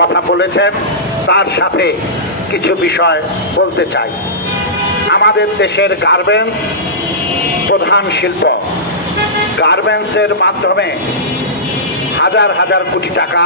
কথা বলেছেন তার সাথে কিছু বিষয় বলতে চাই। আমাদের দেশের গার্মেন্টস প্রধান শিল্প। গার্মেন্টসের মাধ্যমে হাজার হাজার কোটি টাকা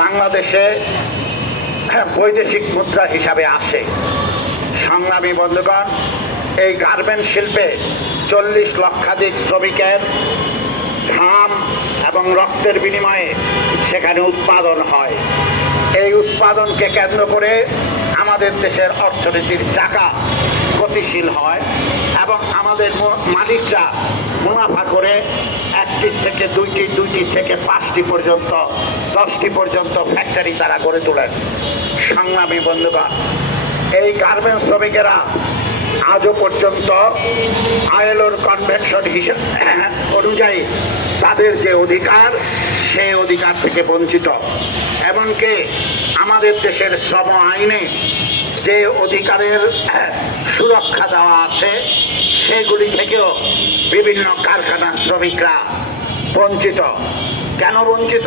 বাংলাদেশে বৈদেশিক মুদ্রা হিসাবে আসে। সংগ্রামী বন্ধুগণ, এই গার্মেন্টস শিল্পে 40 লক্ষাধিক শ্রমিকের ঘাম এবং রক্তের বিনিময়ে সেখানে উৎপাদন হয়। এই উৎপাদনকে কেন্দ্র করে আমাদের দেশের অর্থনীতির চাকা গতিশীল হয় এবং আমাদের মালিকরা মুনাফা করে 1টি থেকে 2টি, 2টি থেকে 5টি পর্যন্ত, 10টি পর্যন্ত ফ্যাক্টরি তারা গড়ে তোলেন। সংগ্রামী বন্ধুগণ, এই গার্মেন্টস শ্রমিকেরা আজও পর্যন্ত আইএলওর কনভেনশন অনুযায়ী তাদের যে অধিকার, সেই অধিকার থেকে বঞ্চিত। এমনকি আমাদের দেশের শ্রম আইনে যে অধিকারের সুরক্ষা দেওয়া আছে, সেগুলি থেকেও বিভিন্ন কারখানার শ্রমিকরা বঞ্চিত। কেন বঞ্চিত?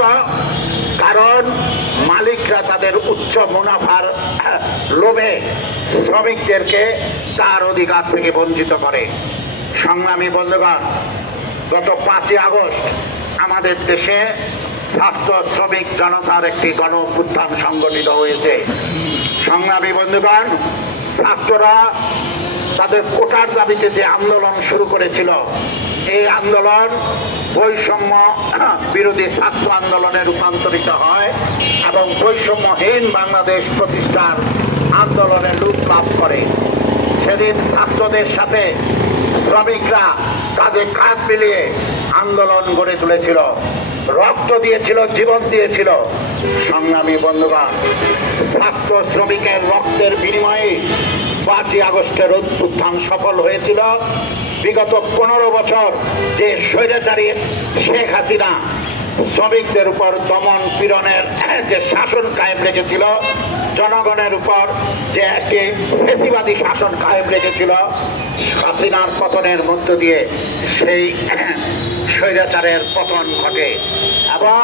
কারণ মালিকরা তাদের উচ্চ মুনাফার লোভে শ্রমিকদেরকে তার অধিকার থেকে বঞ্চিত করে। সংগ্রামী বন্ধুগণ, গত 5ই আগস্ট আমাদের দেশে ছাত্র শ্রমিক জনতার একটি গণ অভ্যুত্থান সংগঠিত হয়েছে। সংগ্রামী বন্ধুগণ, ছাত্ররা তাদের কোটার দাবিতে যে আন্দোলন শুরু করেছিল, এই আন্দোলন বৈষম্য বিরোধী ছাত্র আন্দোলনে রূপান্তরিত হয় এবং বৈষম্যহীন বাংলাদেশ প্রতিষ্ঠার আন্দোলনে রূপ লাভ করে। সেদিন ছাত্রদের সাথে শ্রমিকরা কাঁধে কাঁধ মিলিয়ে আন্দোলন গড়ে তুলেছিল, রক্ত দিয়েছিল, জীবন দিয়েছিল। সংগ্রামী বন্ধুগণ, ছাত্র শ্রমিকের রক্তের বিনিময়ে 5ই আগস্টের অভ্যুত্থান সফল হয়েছিল। বিগত 15 বছর যে স্বৈরাচারী শেখ হাসিনা শ্রমিকদের উপর দমন পীড়নের যে শাসন কায়েম রেখেছিল, জনগণের উপর যে একটি ফ্যাসিবাদী শাসন কায়েম রেখেছিল, হাসিনার পতনের মধ্য দিয়ে সেই স্বৈরাচারের পতন ঘটে এবং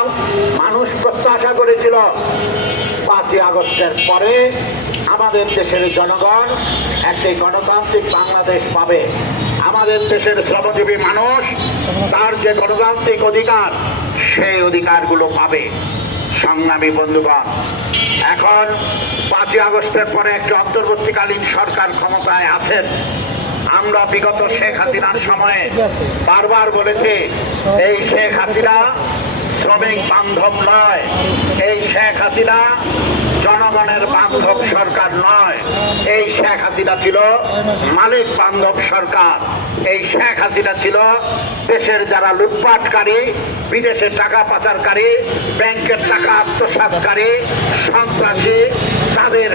মানুষ প্রত্যাশা করেছিল 5ই আগস্টের পরে আমাদের দেশের জনগণ একটি গণতান্ত্রিক বাংলাদেশ পাবে। আমাদের দেশের শ্রমজীবী মানুষ তার যে গণতান্ত্রিক অধিকার, সেই অধিকারগুলো পাবে। সংগ্রামী বন্ধুগণ, এখন 5ই আগস্টের পরে একটি অন্তর্বর্তীকালীন সরকার ক্ষমতায় আছেন। আমরা বিগত শেখ হাসিনার সময়ে বারবার বলেছি, এই শেখ হাসিনা শ্রমিক বান্ধব নয়, এই শেখ হাসিনা জনগণের বান্ধব সরকার নয়। এই শেখ হাসিনা ছিল মালিক বান্ধব সরকার। এই শেখ হাসিনা ছিল দেশের যারা লুটপাটকারী, বিদেশে টাকা পাচারকারী, ব্যাংকের টাকা আত্মসাৎকারী, সন্ত্রাসী, তাদের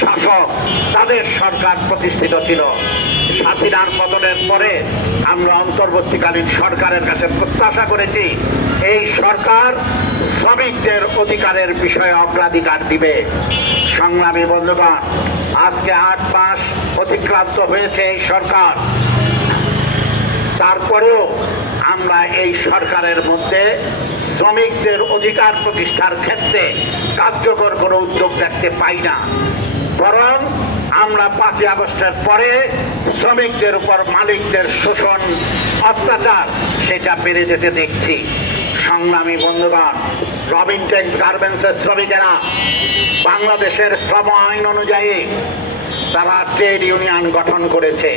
শাসক, তাদের সরকার প্রতিষ্ঠিত ছিল। হাসিনার পতনের পরে আমরা অন্তর্বর্তীকালীন সরকারের কাছে প্রত্যাশা করেছি, এই সরকার শ্রমিকদের অধিকারের বিষয়ে অগ্রাধিকার দিবে। সংগ্রামী বন্ধুগণ, আজকে 8 মাস অতিক্রান্ত হয়েছে এই সরকার, তারপরেও আমরা এই সরকারের মধ্যে শ্রমিকদের অধিকার প্রতিষ্ঠার ক্ষেত্রে কার্যকর কোনো উদ্যোগ দেখতে পাই না। বরং আমরা 5ই আগস্টের পরে শ্রমিকদের উপর মালিকদের শোষণ, অত্যাচার, সেটা বেড়ে যেতে দেখছি। সংগ্রামী বন্ধুগণ, রবিনটেক্স গার্মেন্টসের শ্রমিকেরা বাংলাদেশের শ্রম আইন অনুযায়ী তারা ট্রেড ইউনিয়ন গঠন করেছে।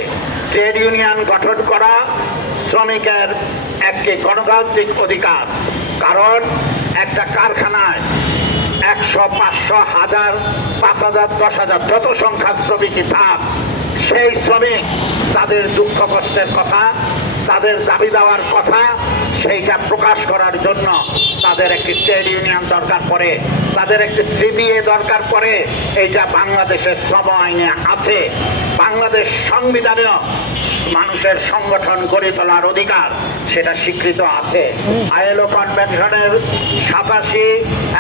ট্রেড ইউনিয়ন গঠন করা শ্রমিকের একটি গণতান্ত্রিক অধিকার। কারণ একটা কারখানায় 100, 500, 1000, 5000, 10,000 যত সংখ্যক শ্রমিকই থাক, সেই শ্রমিক তাদের দুঃখ কষ্টের কথা, তাদের দাবি দেওয়ার কথা, সেইটা প্রকাশ করার জন্য তাদের একটি ট্রেড ইউনিয়ন দরকার পড়ে, তাদের একটি সিবিএ দরকার পড়ে। এইটা বাংলাদেশের শ্রম আইনে আছে। বাংলাদেশ সংবিধানেও মানুষের সংগঠন গড়ে তোলার অধিকার সেটা স্বীকৃত আছে। আইএলও কনভেনশনের 87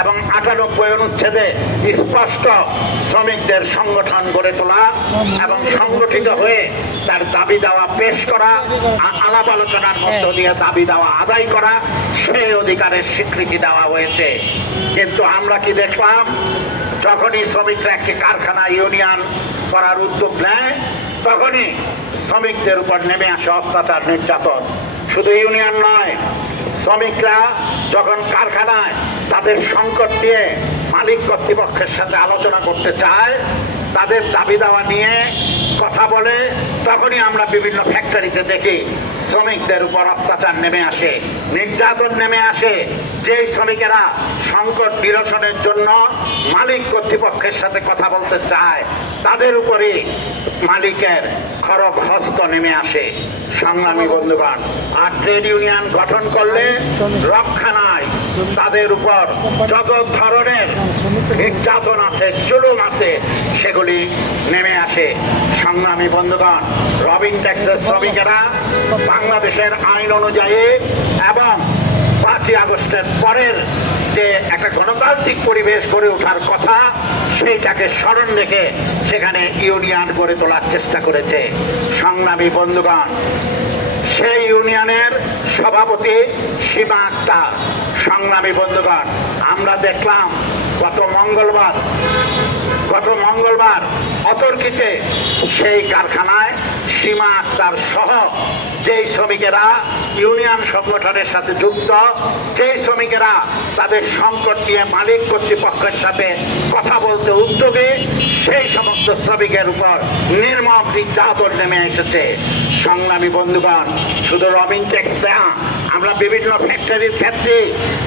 এবং 98 অনুচ্ছেদে স্পষ্ট শ্রমিকদের সংগঠন গড়ে তোলা এবং সংগঠিত হয়ে তার দাবি দাওয়া পেশ করা, আলাপ আলোচনার মধ্য দিয়ে দাবি দাওয়া আদায় করা, সেই অধিকারের স্বীকৃতি দেওয়া হয়েছে। কিন্তু আমরা কি দেখলাম, যখনই শ্রমিকরা একটি কারখানা ইউনিয়ন করার উদ্যোগ নেয় তখনই শ্রমিকদের উপর নেমে আসে অত্যাচার, নির্যাতন। শুধু ইউনিয়ন নয়, শ্রমিকরা যখন কারখানায় তাদের সংকট নিয়ে মালিক কর্তৃপক্ষের সাথে আলোচনা করতে চায়, তাদের দাবি দাওয়া নিয়ে কথা বলে, তখনই আমরা বিভিন্ন ফ্যাক্টরিতে দেখি শ্রমিকদের উপর অত্যাচার নেমে আসে, নির্যাতন নেমে আসে। যেই শ্রমিকেরা সংকট নিরসনের জন্য মালিক কর্তৃপক্ষের সাথে কথা বলতে চায়, তাদের উপরে মালিকের খড়গ হস্ত নেমে আসে। সংগ্রামী বন্ধুগণ, আর ট্রেড ইউনিয়ন গঠন করলে রক্ষা নাই, তাদের উপর যত ধরনের নির্যাতন আছে, জুলুম আছে, সেগুলি নেমে আসে। সংগ্রামী বন্ধুগণ, রবিন ট্যাক্সের শ্রমিকেরা বাংলাদেশের আইন অনুযায়ী এবং 5ই আগস্টের পরের যে একটা গণতান্ত্রিক পরিবেশ গড়ে ওঠার কথা, সেইটাকে স্মরণ রেখে সেখানে ইউনিয়ন গড়ে তোলার চেষ্টা করেছে। সংগ্রামী বন্ধুগণ, সেই ইউনিয়নের সভাপতি সীমা আক্তার। সংগ্রামী বন্ধুগণ, আমরা দেখলাম গত মঙ্গলবার অতর্কিতে সেই কারখানায় সীমা আক্তার সহ যেই শ্রমিকেরা ইউনিয়ন সংগঠনের সাথে যুক্ত, যেই শ্রমিকেরা তাদের সংকট নিয়ে মালিক কর্তৃপক্ষের সাথে কথা বলতে উদ্যোগে, সেই সমস্ত শ্রমিকের উপর নির্মম নির্যাতন নেমে এসেছে। সংগ্রামী বন্ধুগণ, শুধু রবিন ট্যাক্স দেয়া, আমরা বিভিন্ন ফ্যাক্টরির ক্ষেত্রে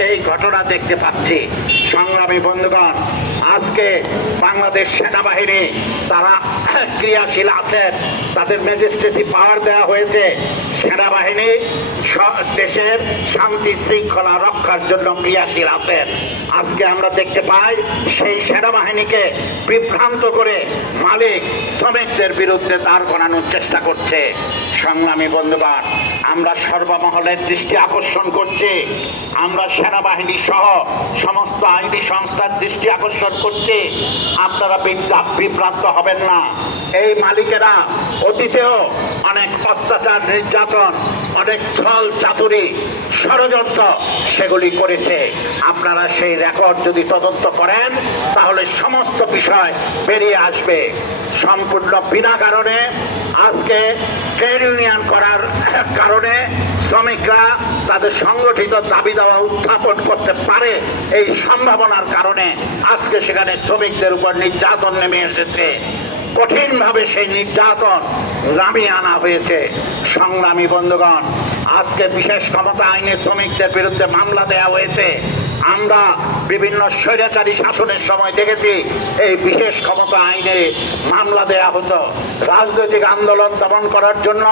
এই ঘটনা দেখতে পাচ্ছি। সংগ্রামী বন্ধুগণ, আজকে বাংলাদেশ সেনাবাহিনী তারা ক্রিয়াশীল আছেন, তাদের ম্যাজিস্ট্রেসি পাওয়ার দেওয়া হয়েছে। সেনাবাহিনী দেশের শান্তি শৃঙ্খলা রক্ষার জন্য ক্রিয়াশীল আছেন। আজকে আমরা দেখতে পাই সেই সেনাবাহিনীকে বিভ্রান্ত করে মালিক শ্রমিকদের বিরুদ্ধে দাঁড় করানোর চেষ্টা করছে। সংগ্রামী বন্ধুগণ, আমরা সর্বমহলের দৃষ্টি আকর্ষণ করছি, আমরা সেনাবাহিনী সহ সমস্ত আইনি সংস্থার দৃষ্টি আকর্ষণ করছি, আপনারা বিভ্রান্ত হবেন না। এই মালিকেরা অতীতেও অনেক অত্যাচার, নির্যাতন, অনেক ছল চাতুরি, ষড়যন্ত্র সেগুলি করেছে। আপনারা সেই রেকর্ড যদি তদন্ত করেন তাহলে সমস্ত বিষয় বেরিয়ে আসবে। সম্পূর্ণ বিনা কারণে আজকে ট্রেড ইউনিয়ন করার কারণে শ্রমিকরা তাদের সংগঠিত দাবি দাওয়া উত্থাপন করতে পারে, এই সম্ভাবনার কারণে আজকে সেখানে শ্রমিকদের উপর নির্যাতন নেমে এসেছে। কঠিনভাবে সেই নির্যাতন নামিয়ে আনা হয়েছে। সংগ্রামী বন্ধুগণ, আজকে বিশেষ ক্ষমতা আইনে শ্রমিকদের বিরুদ্ধে মামলা দেওয়া হয়েছে। আমরা বিভিন্ন স্বৈরাচারী শাসনের সময় দেখেছি এই বিশেষ ক্ষমতা আইনে মামলা দেয়া হতো রাজনৈতিক আন্দোলন দমন করার জন্য,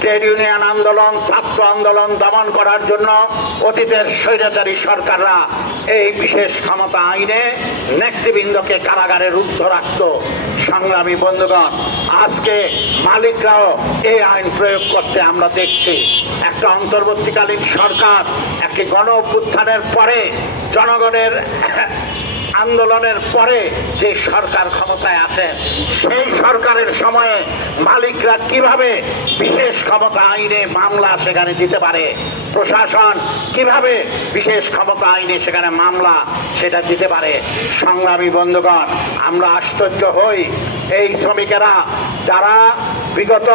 ট্রেড ইউনিয়ন আন্দোলন, ছাত্র আন্দোলন দমন করার জন্য অতীতের স্বৈরাচারী সরকাররা এই বিশেষ ক্ষমতা আইনে নেতৃবৃন্দকে কারাগারে রুদ্ধ রাখত। সংগ্রামী বন্ধুগণ, আজকে মালিকরাও এই আইন প্রয়োগ করতে আমরা দেখছি। একটা অন্তর্বর্তীকালীন সরকার একটি গণ অভ্যুত্থানের পরে, জনগণের আন্দোলনের পরে যে সরকার ক্ষমতায় আছেন, সেই সরকারের সময়ে মালিকরা কিভাবে বিশেষ ক্ষমতা আইনে মামলা সেখানে দিতে পারে, প্রশাসন কিভাবে বিশেষ ক্ষমতা আইনে সেখানে মামলা সেটা দিতে পারে। সংগ্রামী বন্ধুগণ, আমরা আশ্চর্য হই, এই শ্রমিকেরা যারা বিগত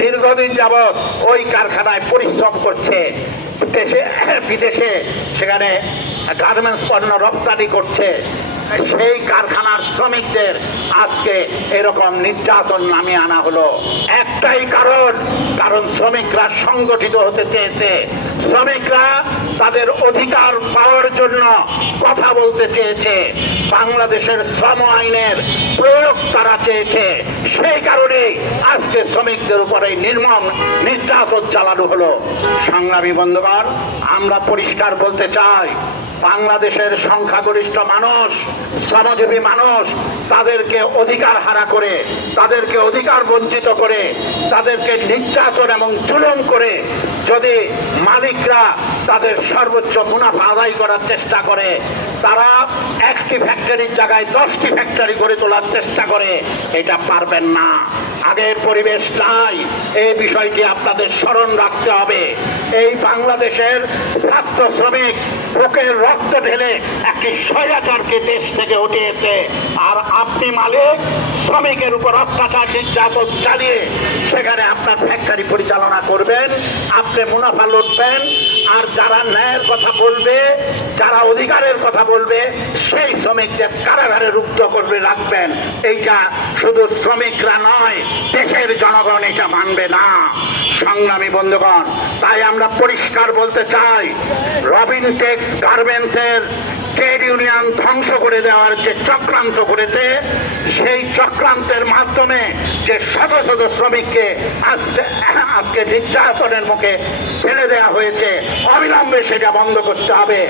দীর্ঘদিন যাবৎ ওই কারখানায় পরিশ্রম করছে, বিদেশে সেখানে গার্মেন্টস পণ্য রপ্তানি করছে, সেই কারখানার শ্রমিকদের আজকে এরকম নির্যাতন নামিয়ে আনা হলো। একটাই কারণ শ্রমিকরা সংগঠিত হতে চেয়েছে, শ্রমিকরা তাদের অধিকার পাওয়ার জন্য কথা বলতে চেয়েছে, বাংলাদেশের শ্রম আইনের প্রয়োগ তারা চেয়েছে। সেই কারণে আজকে শ্রমিকদের উপরে নির্মম নির্যাতন চালানো হলো। সংগ্রামী বন্ধুগণ, আমরা পরিষ্কার বলতে চাই, বাংলাদেশের সংখ্যাগরিষ্ঠ মানুষ, শ্রমজীবী মানুষ তাদেরকে অধিকার হারা করে, তাদেরকে অধিকার বঞ্চিত করে, তাদেরকে নির্যাতন এবং জুলুম করে যদি মালিকরা তাদের সর্বোচ্চ মুনাফা আদায় করার চেষ্টা করে, তারা একটি ফ্যাক্টরির জায়গায় 10টি ফ্যাক্টরি গড়ে তোলার চেষ্টা করে, এটা পারবেন না। আগের পরিবেশ নাই, এই বিষয়টি আপনাদের স্মরণ রাখতে হবে। এই বাংলাদেশের ছাত্র শ্রমিক বুকের রক্ত ঢেলে একটি স্বৈরাচারকে দেশ থেকে উঠিয়েছে, আর আপনি মালিক শ্রমিকের উপর অত্যাচার নির্যাতন চালিয়ে সেখানে আপনার ফ্যাক্টরি পরিচালনা করবেন, আপনি মুনাফা লুটবেন, আর যারা ন্যায়ের কথা বলবে, যারা অধিকারের কথা বলবে, সেই শ্রমিকদের কারাগারে রুদ্ধ করবে রাখবেন। এইটা শুধু শ্রমিকরা নয়, দেশের জনগণ এটা মানবে না। সংগ্রামী বন্ধুগণ, তাই আমরা পরিষ্কার বলতে চাই, রবিনটেক্স গার্মেন্টসের ট্রেড ইউনিয়ন ধ্বংস করে দেওয়ার যে চক্রান্ত করেছে, সেই চক্রান্তের মাধ্যমে যে শত শত শ্রমিককে আজকে নির্যাতনের মুখে ফেলে দেওয়া হয়েছে, অবিলম্বে সেটা বন্ধ করতে হবে।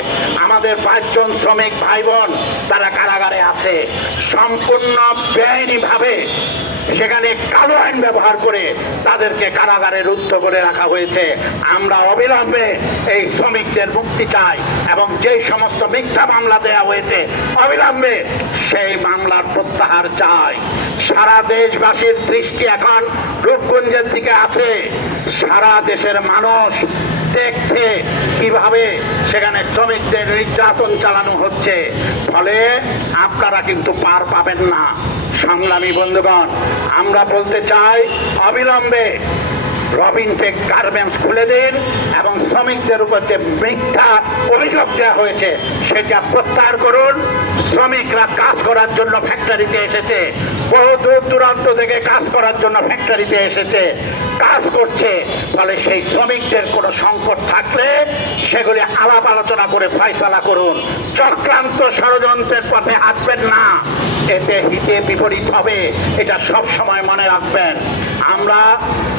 আমাদের 5 জন শ্রমিক ভাই বোন তারা কারাগারে আছে, সম্পূর্ণ বেআইনিভাবে সেখানে কালো আইন ব্যবহার করে তাদেরকে কারাগারে রুদ্ধ করে রাখা হয়েছে। আমরা অবিলম্বে এই শ্রমিকদের মুক্তি চাই এবং যেই সমস্ত মিথ্যা মামলা দেওয়া হয়েছে অবিলম্বে সেই মামলার প্রত্যাহার চাই। সারা দেশবাসীর দৃষ্টি এখন রূপগঞ্জের দিকে আছে, সারা দেশের মানুষ দেখছে কিভাবে সেখানে শ্রমিকদের নির্যাতন চালানো হচ্ছে, ফলে আপনারা কিন্তু পার পাবেন না। সংগ্রামী বন্ধুগণ, আমরা বলতে চাই, অবিলম্বে রবিনটেক্স গার্মেন্টস খুলে দিন এবং শ্রমিকদের উপর যে মিথ্যা অভিযোগ দেওয়া হয়েছে সেটা প্রত্যাহার করুন। শ্রমিকরা কাজ করার জন্য ফ্যাক্টরিতে এসেছে, বহু দূর দূরান্ত থেকে কাজ করার জন্য ফ্যাক্টরিতে এসেছে, কাজ করছে, ফলে সেই শ্রমিকদের কোনো সংকট থাকলে সেগুলি আলাপ আলোচনা করে ফয়সালা করুন। চক্রান্ত ষড়যন্ত্রের পথে হাঁটবেন না, এতে হিতে বিপরীত হবে, এটা সব সময় মনে রাখবেন। আমরা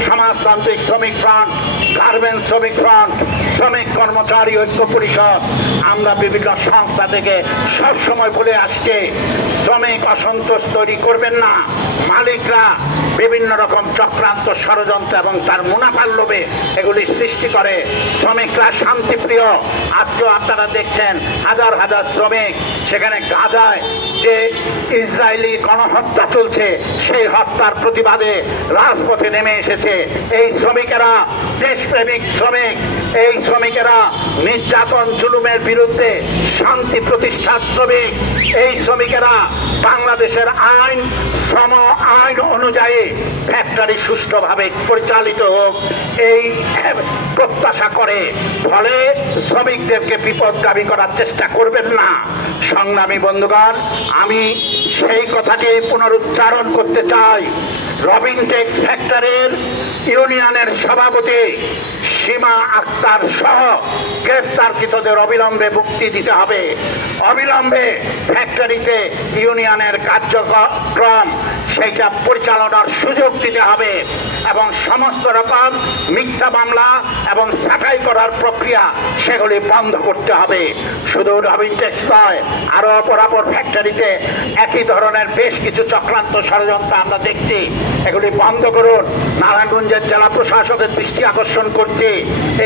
সমাজতান্ত্রিক শ্রমিক ফ্রন্ট, গার্মেন্টস শ্রমিক ফ্রন্ট, শ্রমিক কর্মচারী ঐক্য পরিষদ, আমরা বিভিন্ন সংস্থা থেকে সব সময় বলে আসছে, শ্রমিক অসন্তোষ তৈরি করবেন না। মালিকরা বিভিন্ন রকম চক্রান্ত ষড়যন্ত্র এবং তার মুনাফার লোভে এগুলি সৃষ্টি করে। শ্রমিকরা শান্তিপ্রিয়, আজকেও আপনারা দেখছেন হাজার হাজার শ্রমিক সেখানে গাজায় যে ইসরায়েলি গণহত্যা চলছে সেই হত্যার প্রতিবাদে রাজপথে নেমে এসেছে। এই শ্রমিকেরা দেশপ্রেমিক শ্রমিক, এই শ্রমিকেরা নির্যাতন জুলুমের বিরুদ্ধে শান্তি প্রতিষ্ঠার শ্রমিক। এই শ্রমিকেরা বাংলাদেশের আইন, শ্রম আইন অনুযায়ী ফ্যাক্টরি সুষ্ঠুভাবে পরিচালিত হোক এই প্রত্যাশা করে, ফলে শ্রমিকদেরকে বিপদগামী করার চেষ্টা করবেন না। সংগ্রামী বন্ধুগণ, আমি সেই কথাটি পুনরুচ্চারণ করতে চাই। রবিনটেক্স ফ্যাক্টরির ইউনিয়নের সভাপতি সীমা আক্তার সহ গ্রেফতারকৃতদের অবিলম্বে মুক্তি দিতে হবে। অবিলম্বে ফ্যাক্টরিতে ইউনিয়নের কার্যক্রম সেইটা পরিচালনার সুযোগ দিতে হবে এবং সমস্ত রকম মিথ্যা মামলা এবং ছাঁটাই করার প্রক্রিয়া সেগুলি বন্ধ করতে হবে। শুধু রবিনটেক্স নয়, আরও অপরাপর ফ্যাক্টরিতে একই ধরনের বেশ কিছু চক্রান্ত ষড়যন্ত্র আমরা দেখছি, এগুলি বন্ধ করুন। নারায়ণগঞ্জের জেলা প্রশাসকের দৃষ্টি আকর্ষণ করছি,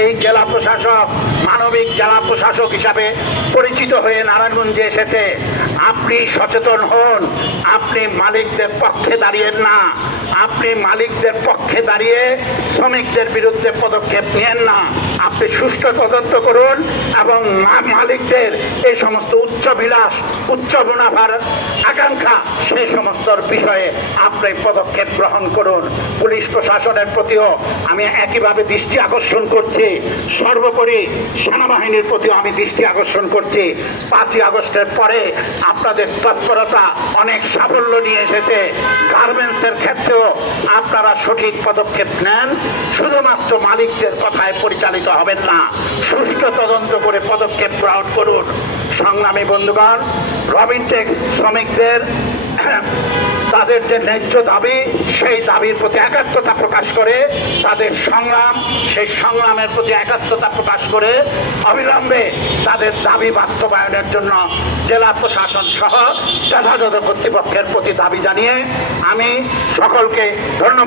এই জেলা প্রশাসক মানবিক জেলা প্রশাসক হিসাবে পরিচিত হয়ে নারায়ণগঞ্জে এসেছে। আপনি সচেতন হন, আপনি মালিকদের পক্ষে দাঁড়িয়েন না, আপনি মালিকদের পক্ষে দাঁড়িয়ে শ্রমিকদের বিরুদ্ধে পদক্ষেপ নেন না। আপনি সুষ্ঠু তদন্ত করুন এবং মালিকদের এই সমস্ত উচ্চবিলাস, উচ্চ মুনাফার আকাঙ্ক্ষা, সেই সমস্ত বিষয়ে আপনি পদক্ষেপ গ্রহণ করুন। পুলিশ প্রশাসনের প্রতিও আমি একইভাবে দৃষ্টি আকর্ষণ করছি, সর্বোপরি সেনাবাহিনীর প্রতিও আমি দৃষ্টি আকর্ষণ করছি। 5ই আগস্টের পরে আপনাদের তৎপরতা অনেক সাফল্য নিয়ে এসেছে। গার্মেন্টসের ক্ষেত্রেও আপনারা সঠিক পদক্ষেপ নেন, শুধুমাত্র মালিকদের কথায় পরিচালিত হবেন না, সুষ্ঠু তদন্ত করে পদক্ষেপ গ্রহণ করুন। সংগ্রামী বন্ধুগণ, রবিনটেক্স শ্রমিকদের তাদের যে ন্যায্য দাবি, সেই দাবির প্রতি একাত্মতা প্রকাশ করে তাদের সংগ্রাম, সেই সংগ্রামের প্রতি একাত্মতা প্রকাশ করে অবিলম্বে তাদের দাবি বাস্তবায়নের জন্য জেলা প্রশাসন সহ যথাযথ কর্তৃপক্ষের প্রতি দাবি জানিয়ে আমি সকলকে ধন্যবাদ